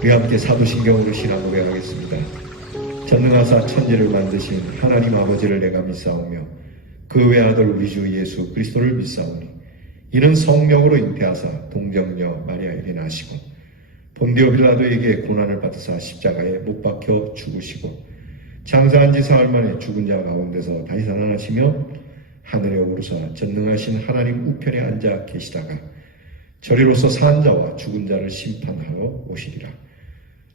우리 함께 사도신경으로 신앙 고백하겠습니다. 전능하사 천지를 만드신 하나님 아버지를 내가 믿사오며 그 외아들 우리 주 예수 그리스도를 믿사오니 이는 성령으로 잉태하사 동정녀 마리아에게 나시고 본디오 빌라도에게 고난을 받으사 십자가에 못 박혀 죽으시고 장사한 지 사흘 만에 죽은 자 가운데서 다시 살아나시며 하늘에 오르사 전능하신 하나님 우편에 앉아 계시다가 저리로서 산 자와 죽은 자를 심판하러 오시리라.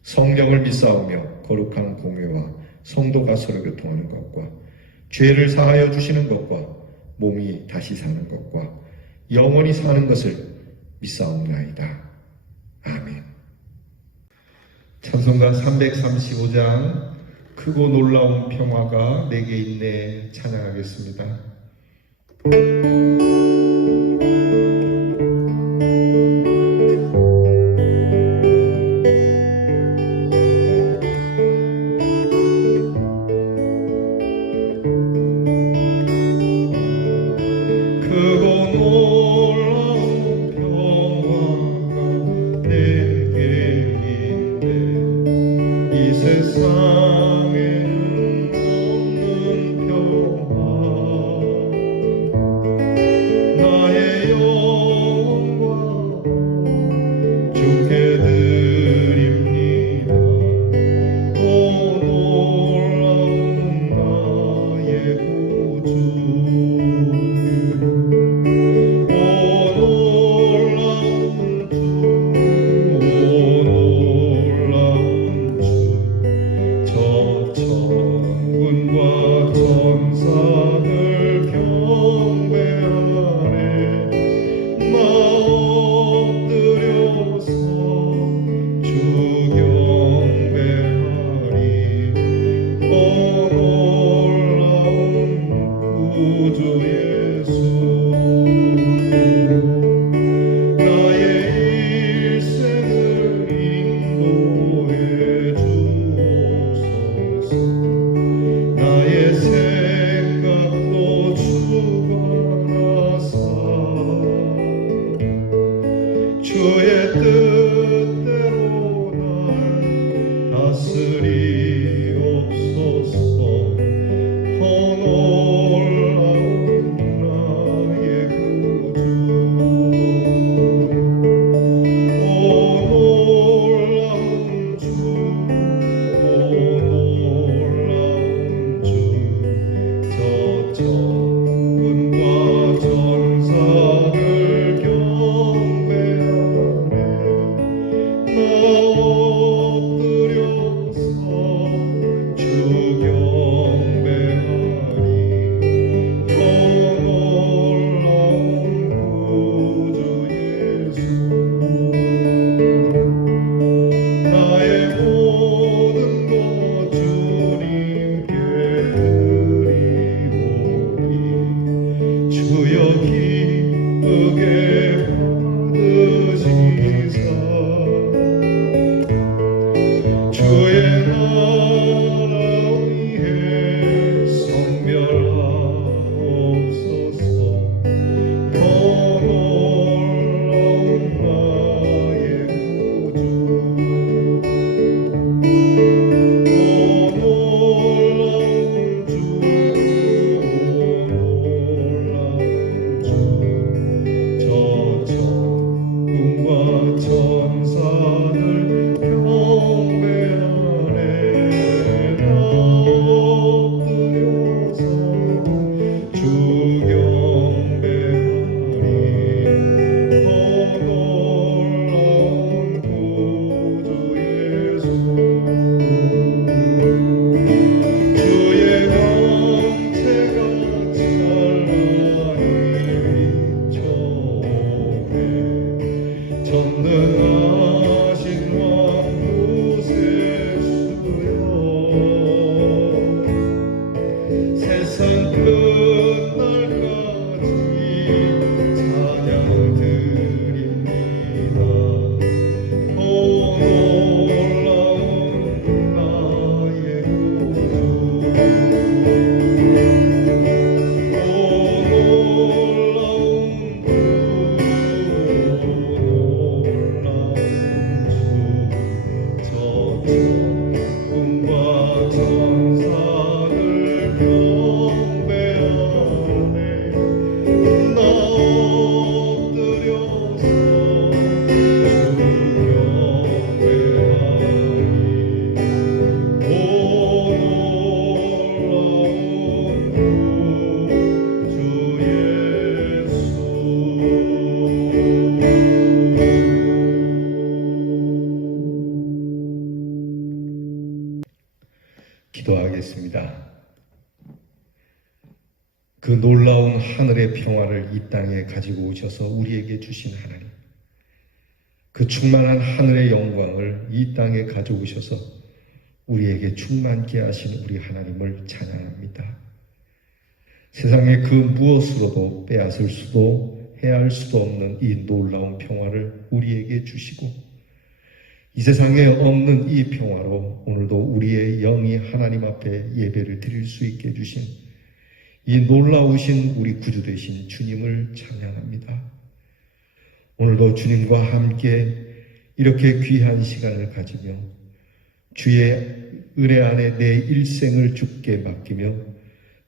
성령을 믿사오며 거룩한 공회와 성도가 서로 교통하는 것과 죄를 사하여 주시는 것과 몸이 다시 사는 것과 영원히 사는 것을 믿사옵나이다. 아멘. 찬송가 335장 크고 놀라운 평화가 내게 있네 찬양하겠습니다. 기쁘게 받으시사 기도하겠습니다. 그 놀라운 하늘의 평화를 이 땅에 가지고 오셔서 우리에게 주신 하나님, 그 충만한 하늘의 영광을 이 땅에 가져오셔서 우리에게 충만케 하신 우리 하나님을 찬양합니다. 세상의 그 무엇으로도 빼앗을 수도 해할 수도 없는 이 놀라운 평화를 우리에게 주시고, 이 세상에 없는 이 평화로 오늘도 우리의 영이 하나님 앞에 예배를 드릴 수 있게 해주신 이 놀라우신 우리 구주 되신 주님을 찬양합니다. 오늘도 주님과 함께 이렇게 귀한 시간을 가지며 주의 은혜 안에 내 일생을 주께 맡기며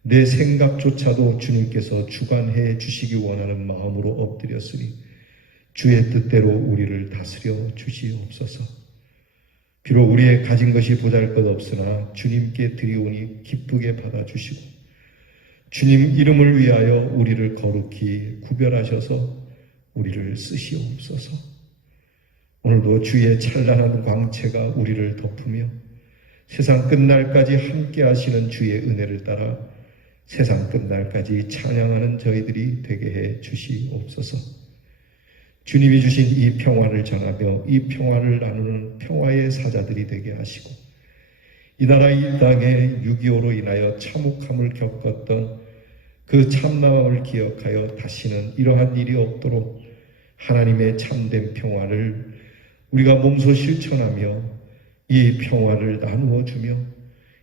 내 생각조차도 주님께서 주관해 주시기 원하는 마음으로 엎드렸으니 주의 뜻대로 우리를 다스려 주시옵소서. 비록 우리의 가진 것이 보잘것없으나 주님께 드리오니 기쁘게 받아주시고 주님 이름을 위하여 우리를 거룩히 구별하셔서 우리를 쓰시옵소서. 오늘도 주의 찬란한 광채가 우리를 덮으며 세상 끝날까지 함께 하시는 주의 은혜를 따라 세상 끝날까지 찬양하는 저희들이 되게 해 주시옵소서. 주님이 주신 이 평화를 전하며 이 평화를 나누는 평화의 사자들이 되게 하시고, 이 나라 이 땅에 6.25로 인하여 참혹함을 겪었던 그 참남함을 기억하여 다시는 이러한 일이 없도록 하나님의 참된 평화를 우리가 몸소 실천하며 이 평화를 나누어 주며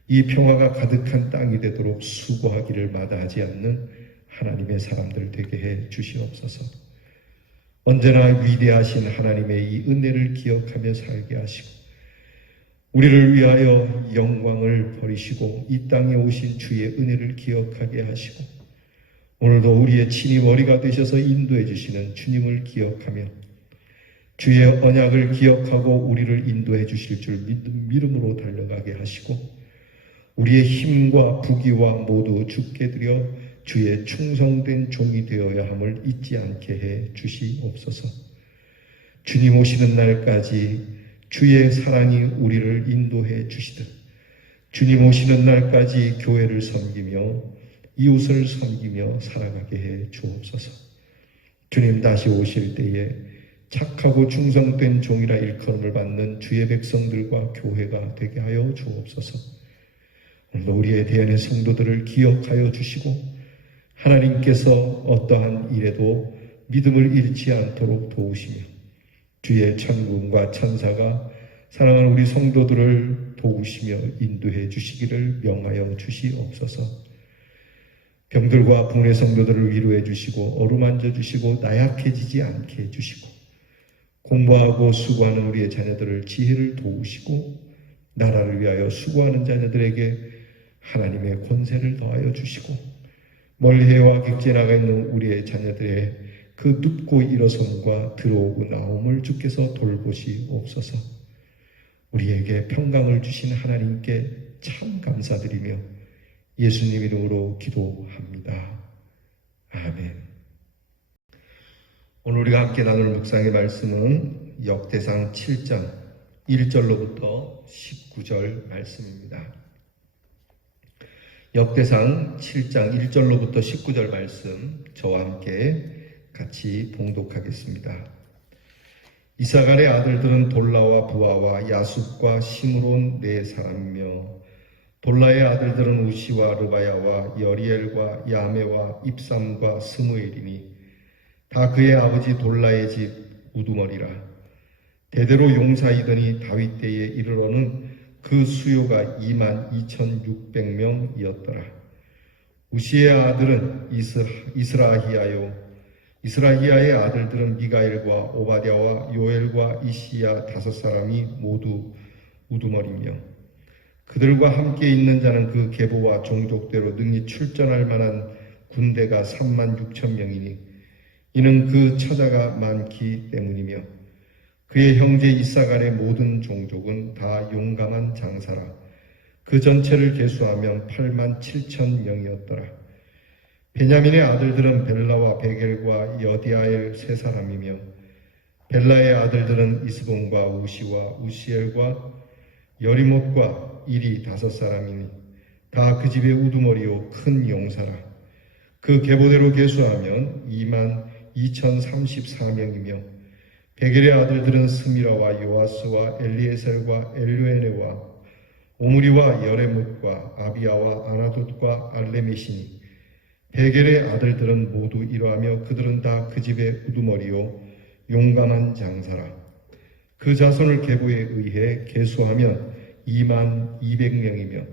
이 평화가 가득한 땅이 되도록 수고하기를 마다하지 않는 하나님의 사람들 되게 해 주시옵소서. 언제나 위대하신 하나님의 이 은혜를 기억하며 살게 하시고 우리를 위하여 영광을 버리시고 이 땅에 오신 주의 은혜를 기억하게 하시고 오늘도 우리의 친히 머리가 되셔서 인도해 주시는 주님을 기억하며 주의 언약을 기억하고 우리를 인도해 주실 줄 믿음으로 달려가게 하시고 우리의 힘과 부귀와 모두 주께 드려 주의 충성된 종이 되어야 함을 잊지 않게 해 주시옵소서. 주님 오시는 날까지 주의 사랑이 우리를 인도해 주시듯 주님 오시는 날까지 교회를 섬기며 이웃을 섬기며 살아가게 해 주옵소서. 주님 다시 오실 때에 착하고 충성된 종이라 일컬음을 받는 주의 백성들과 교회가 되게 하여 주옵소서. 오늘도 우리의 대안의 성도들을 기억하여 주시고 하나님께서 어떠한 일에도 믿음을 잃지 않도록 도우시며 주의 천군과 천사가 사랑하는 우리 성도들을 도우시며 인도해 주시기를 명하여 주시옵소서. 병들과 부모의 성도들을 위로해 주시고 어루만져 주시고 나약해지지 않게 해주시고 공부하고 수고하는 우리의 자녀들을 지혜를 도우시고 나라를 위하여 수고하는 자녀들에게 하나님의 권세를 더하여 주시고 멀리 해와 객지에 나가 있는 우리의 자녀들의 그 눕고 일어섬과 들어오고 나옴을 주께서 돌보시옵소서. 우리에게 평강을 주신 하나님께 참 감사드리며 예수님 이름으로 기도합니다. 아멘. 오늘 우리가 함께 나눌 묵상의 말씀은 역대상 7장 1절로부터 19절 말씀입니다. 역대상 7장 1절로부터 19절 말씀 저와 함께 같이 봉독하겠습니다. 이사갈의 아들들은 돌라와 부하와 야숫과 시므론 네 사람이며 돌라의 아들들은 우시와 르바야와 여리엘과 야메와 입삼과 스무엘이니 다 그의 아버지 돌라의 집 우두머리라. 대대로 용사이더니 다윗 때에 이르러는 그 수요가 22,600명이었더라. 우시의 아들은 이스라히야요 이스라히야의 아들들은 미가엘과 오바댜와 요엘과 이시야 5사람이 모두 우두머리며 그들과 함께 있는 자는 그 계보와 종족대로 능히 출전할 만한 군대가 36,000명이니 이는 그 처자가 많기 때문이며 그의 형제 이사갈의 모든 종족은 다 용감한 장사라. 그 전체를 계수하면 87,000명이었더라. 베냐민의 아들들은 벨라와 베겔과 여디아엘 3사람이며 벨라의 아들들은 이스본과 우시와 우시엘과 여리못과 일이 5사람이니 다 그 집의 우두머리요 큰 용사라. 그 계보대로 계수하면 22,034명이며 베겔의 아들들은 스미라와 요아스와 엘리에셀과 엘료에네와 오므리와 여레뭇과 아비야와 아나돗과 알레메시니 베겔의 아들들은 모두 이러하며 그들은 다 그 집의 우두머리요 용감한 장사라. 그 자손을 계보에 의해 계수하면 22,200명이며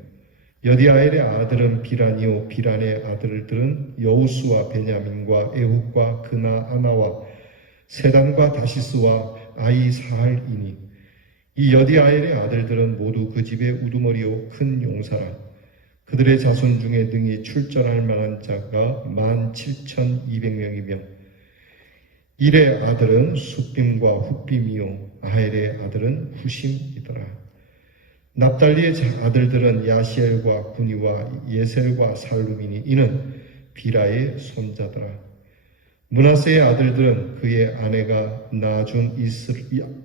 여디아엘의 아들은 비란이요 비란의 아들들은 여우스와 베냐민과 에훗과 그나 아나와 세단과 다시스와 아이사할이니 이 여디아엘의 아들들은 모두 그 집의 우두머리요 큰 용사라. 그들의 자손 중에 능히 출전할 만한 자가 17,200명이며 일의 아들은 숫빔과 훗빔이요 아헬의 아들은 후심이더라. 납달리의 아들들은 야시엘과 구니와 예셀과 살루미니 이는 비라의 손자더라. 므낫세의 아들들은 그의 아내가 낳아준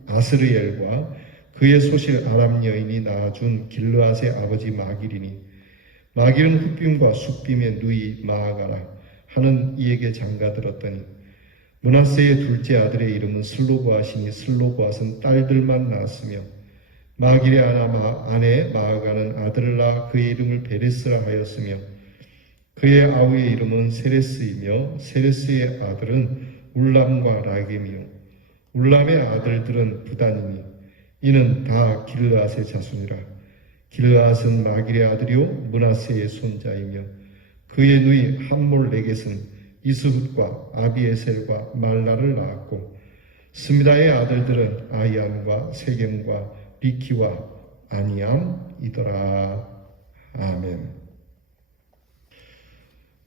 아스르엘과 그의 소실 아람 여인이 낳아준 길르앗의 아버지 마길이니 마길은 훗빔과 숫빔의 누이 마아가라 하는 이에게 장가들었더니 므낫세의 둘째 아들의 이름은 슬로보앗이니 슬로보앗은 딸들만 낳았으며 마길의 아내 마아가는 아들을 낳아 그의 이름을 베레스라 하였으며 그의 아우의 이름은 세레스이며 세레스의 아들은 울람과 라겜이요 울람의 아들들은 부단이니 이는 다 길르앗의 자손이라. 길르앗은 마길의 아들이요 므낫세의 손자이며 그의 누이 함몰레겟은 이스훗과 아비에셀과 말라를 낳았고 스미다의 아들들은 아이암과 세겜과 비키와 아니암이더라. 아멘.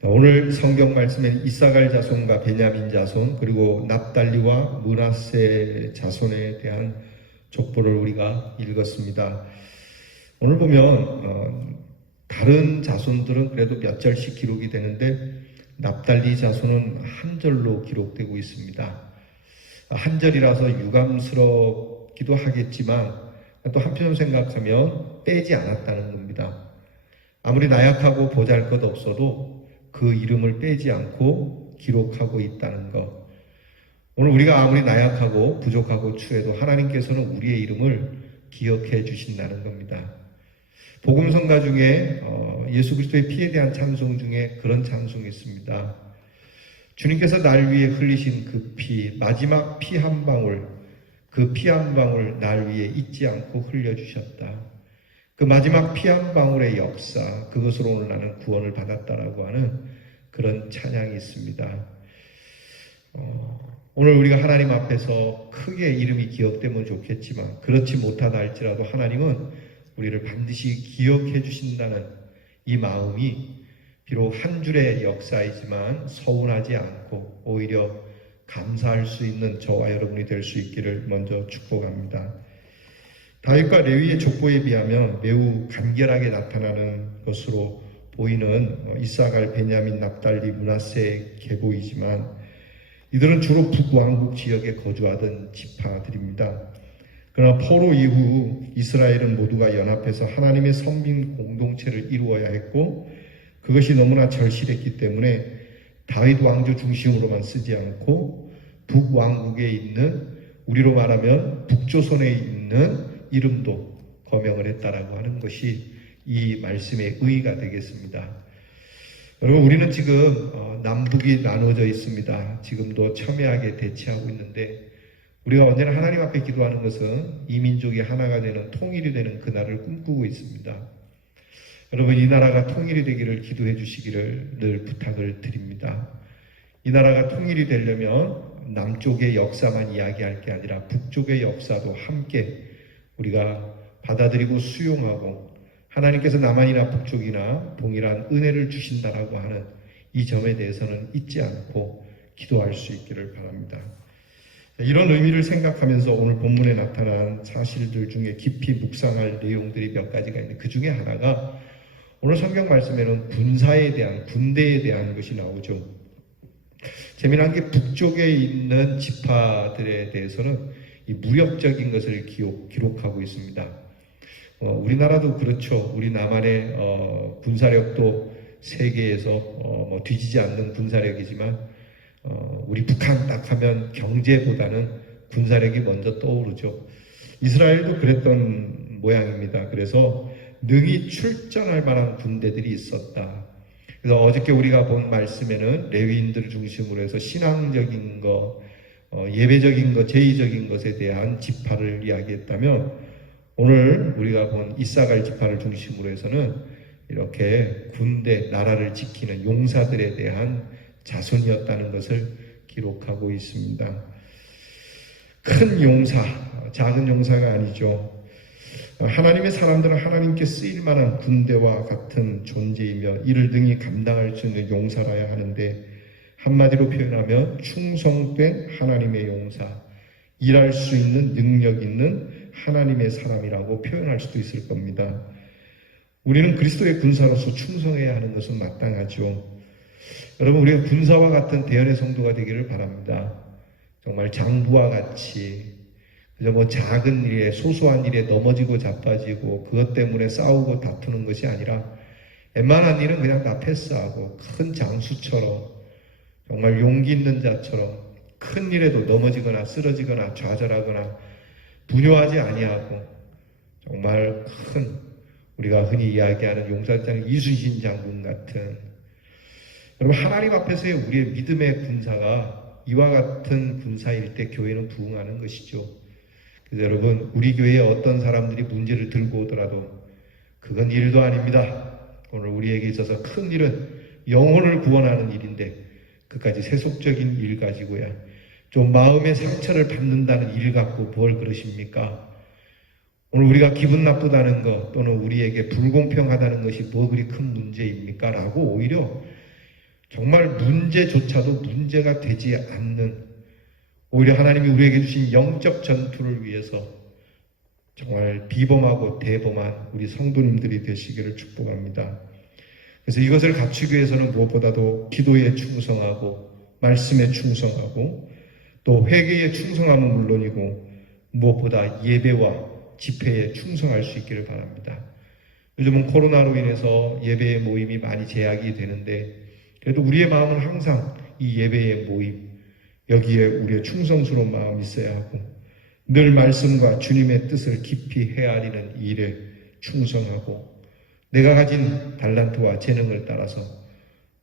오늘 성경 말씀엔 이사갈 자손과 베냐민 자손 그리고 납달리와 므낫세 자손에 대한 족보를 우리가 읽었습니다. 오늘 보면 다른 자손들은 그래도 몇 절씩 기록이 되는데 납달리 자손은 한 절로 기록되고 있습니다. 한 절이라서 유감스럽기도 하겠지만 또 한편 생각하면 빼지 않았다는 겁니다. 아무리 나약하고 보잘것 없어도 그 이름을 빼지 않고 기록하고 있다는 것. 오늘 우리가 아무리 나약하고 부족하고 추해도 하나님께서는 우리의 이름을 기억해 주신다는 겁니다. 복음성가 중에 예수 그리스도의 피에 대한 찬송 중에 그런 찬송이 있습니다. 주님께서 날 위해 흘리신 그 피, 마지막 피 한 방울, 그 피 한 방울 날 위해 잊지 않고 흘려주셨다. 그 마지막 피 한 방울의 역사, 그것으로 오늘 나는 구원을 받았다라고 하는 그런 찬양이 있습니다. 오늘 우리가 하나님 앞에서 크게 이름이 기억되면 좋겠지만 그렇지 못하다 할지라도 하나님은 우리를 반드시 기억해 주신다는 이 마음이 비록 한 줄의 역사이지만 서운하지 않고 오히려 감사할 수 있는 저와 여러분이 될 수 있기를 먼저 축복합니다. 다윗과 레위의 족보에 비하면 매우 간결하게 나타나는 것으로 보이는 이사갈, 베냐민, 납달리, 므낫세의 계보이지만 이들은 주로 북왕국 지역에 거주하던 지파들입니다. 그러나 포로 이후 이스라엘은 모두가 연합해서 하나님의 선민 공동체를 이루어야 했고 그것이 너무나 절실했기 때문에 다윗 왕조 중심으로만 쓰지 않고 북왕국에 있는 우리로 말하면 북조선에 있는 이름도 거명을 했다라고 하는 것이 이 말씀의 의의가 되겠습니다. 여러분 우리는 지금 남북이 나눠져 있습니다. 지금도 첨예하게 대치하고 있는데 우리가 언제나 하나님 앞에 기도하는 것은 이 민족이 하나가 되는 통일이 되는 그날을 꿈꾸고 있습니다. 여러분 이 나라가 통일이 되기를 기도해 주시기를 늘 부탁을 드립니다. 이 나라가 통일이 되려면 남쪽의 역사만 이야기할 게 아니라 북쪽의 역사도 함께 우리가 받아들이고 수용하고 하나님께서 남한이나 북쪽이나 동일한 은혜를 주신다라고 하는 이 점에 대해서는 잊지 않고 기도할 수 있기를 바랍니다. 이런 의미를 생각하면서 오늘 본문에 나타난 사실들 중에 깊이 묵상할 내용들이 몇 가지가 있는데 그 중에 하나가 오늘 성경 말씀에는 군사에 대한, 군대에 대한 것이 나오죠. 재미난 게 북쪽에 있는 지파들에 대해서는 이 무역적인 것을 기록하고 있습니다. 우리나라도 그렇죠. 우리 남한의 군사력도 세계에서 뒤지지 않는 군사력이지만 우리 북한 딱 하면 경제보다는 군사력이 먼저 떠오르죠. 이스라엘도 그랬던 모양입니다. 그래서 능히 출전할 만한 군대들이 있었다. 그래서 어저께 우리가 본 말씀에는 레위인들을 중심으로 해서 신앙적인 것, 예배적인 것, 제의적인 것에 대한 지파를 이야기했다면 오늘 우리가 본 이사갈 지파를 중심으로 해서는 이렇게 군대, 나라를 지키는 용사들에 대한 자손이었다는 것을 기록하고 있습니다. 큰 용사, 작은 용사가 아니죠. 하나님의 사람들은 하나님께 쓰일 만한 군대와 같은 존재이며 이를 능히 감당할 수 있는 용사라야 하는데 한마디로 표현하면 충성된 하나님의 용사, 일할 수 있는 능력 있는 하나님의 사람이라고 표현할 수도 있을 겁니다. 우리는 그리스도의 군사로서 충성해야 하는 것은 마땅하죠. 여러분, 우리가 군사와 같은 대언의 성도가 되기를 바랍니다. 정말 장부와 같이 그저 작은 일에, 소소한 일에 넘어지고 자빠지고 그것 때문에 싸우고 다투는 것이 아니라 웬만한 일은 그냥 다 패스하고 큰 장수처럼 정말 용기 있는 자처럼 큰 일에도 넘어지거나 쓰러지거나 좌절하거나 분요하지 아니하고 정말 큰 우리가 흔히 이야기하는 용사장 이순신 장군 같은 여러분, 하나님 앞에서의 우리의 믿음의 군사가 이와 같은 군사일 때 교회는 부흥하는 것이죠. 그래서 여러분, 우리 교회에 어떤 사람들이 문제를 들고 오더라도 그건 일도 아닙니다. 오늘 우리에게 있어서 큰 일은 영혼을 구원하는 일인데 그까지 세속적인 일 가지고야 좀 마음의 상처를 받는다는 일 갖고 뭘 그러십니까? 오늘 우리가 기분 나쁘다는 것 또는 우리에게 불공평하다는 것이 뭐 그리 큰 문제입니까? 라고 오히려 정말 문제조차도 문제가 되지 않는 오히려 하나님이 우리에게 주신 영적 전투를 위해서 정말 비범하고 대범한 우리 성도님들이 되시기를 축복합니다. 그래서 이것을 갖추기 위해서는 무엇보다도 기도에 충성하고 말씀에 충성하고 또 회개에 충성함은 물론이고 무엇보다 예배와 집회에 충성할 수 있기를 바랍니다. 요즘은 코로나로 인해서 예배의 모임이 많이 제약이 되는데 그래도 우리의 마음은 항상 이 예배의 모임 여기에 우리의 충성스러운 마음이 있어야 하고 늘 말씀과 주님의 뜻을 깊이 헤아리는 일에 충성하고 내가 가진 달란트와 재능을 따라서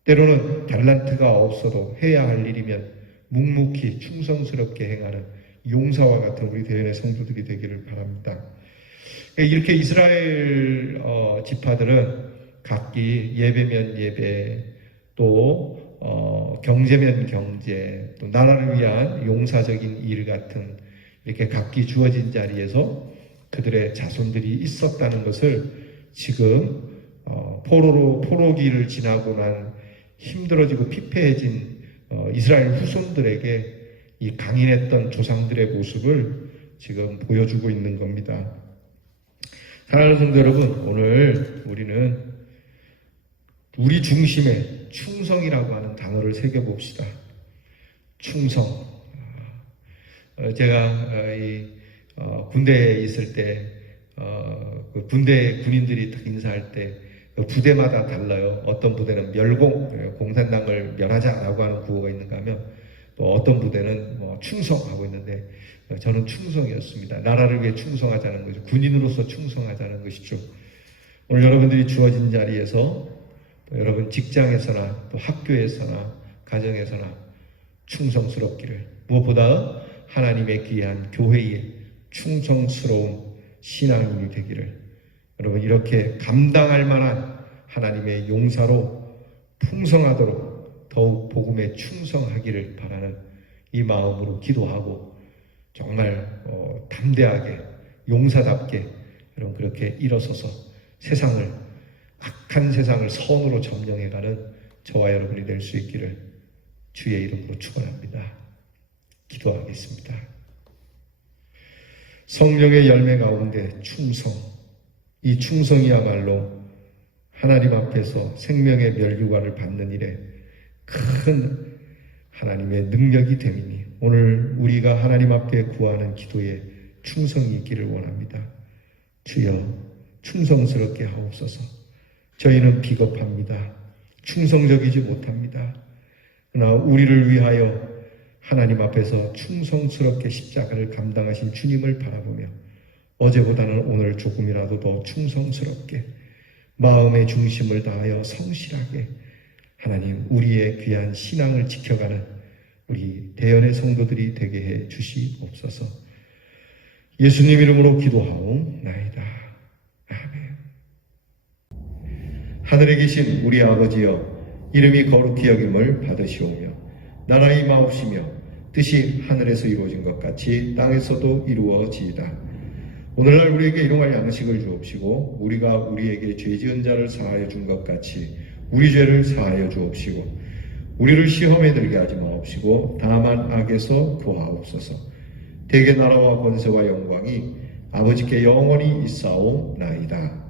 때로는 달란트가 없어도 해야 할 일이면 묵묵히 충성스럽게 행하는 용사와 같은 우리 대연의 성도들이 되기를 바랍니다. 이렇게 이스라엘 지파들은 각기 예배면 예배 또 경제면 경제, 또 나라를 위한 용사적인 일 같은 이렇게 각기 주어진 자리에서 그들의 자손들이 있었다는 것을 지금 포로기를 지나고 난 힘들어지고 피폐해진 이스라엘 후손들에게 이 강인했던 조상들의 모습을 지금 보여주고 있는 겁니다. 사랑하는 성도 여러분, 오늘 우리는 우리 중심에 충성이라고 하는 단어를 새겨봅시다. 충성. 제가 군대에 있을 때 그 군대 군인들이 딱 인사할 때 부대마다 달라요. 어떤 부대는 멸공, 공산당을 멸하자라고 하는 구호가 있는가 하면 또 어떤 부대는 충성하고 있는데 저는 충성이었습니다. 나라를 위해 충성하자는 거죠. 군인으로서 충성하자는 것이죠. 오늘 여러분들이 주어진 자리에서 또 여러분 직장에서나 또 학교에서나 가정에서나 충성스럽기를 무엇보다 하나님의 귀한 교회에 충성스러운 신앙인이 되기를 여러분 이렇게 감당할 만한 하나님의 용사로 풍성하도록 더욱 복음에 충성하기를 바라는 이 마음으로 기도하고 정말 담대하게 용사답게 여러분 그렇게 일어서서 세상을 악한 세상을 선으로 점령해가는 저와 여러분이 될 수 있기를 주의 이름으로 축원합니다. 기도하겠습니다. 성령의 열매 가운데 충성, 이 충성이야말로 하나님 앞에서 생명의 멸류관을 받는 일에 큰 하나님의 능력이 됨이니 오늘 우리가 하나님 앞에 구하는 기도에 충성이 있기를 원합니다. 주여 충성스럽게 하옵소서. 저희는 비겁합니다. 충성적이지 못합니다. 그러나 우리를 위하여 하나님 앞에서 충성스럽게 십자가를 감당하신 주님을 바라보며 어제보다는 오늘 조금이라도 더 충성스럽게 마음의 중심을 다하여 성실하게 하나님 우리의 귀한 신앙을 지켜가는 우리 대연의 성도들이 되게 해 주시옵소서. 예수님 이름으로 기도하옵나이다. 아멘. 하늘에 계신 우리 아버지여, 이름이 거룩히 여김을 받으시오며 나라가 임하옵시며 뜻이 하늘에서 이루어진 것 같이 땅에서도 이루어지이다. 오늘날 우리에게 일용할 양식을 주옵시고 우리가 우리에게 죄 지은 자를 사하여 준 것 같이 우리 죄를 사하여 주옵시고 우리를 시험에 들게 하지 마옵시고 다만 악에서 구하옵소서. 대개 나라와 권세와 영광이 아버지께 영원히 있사옵나이다.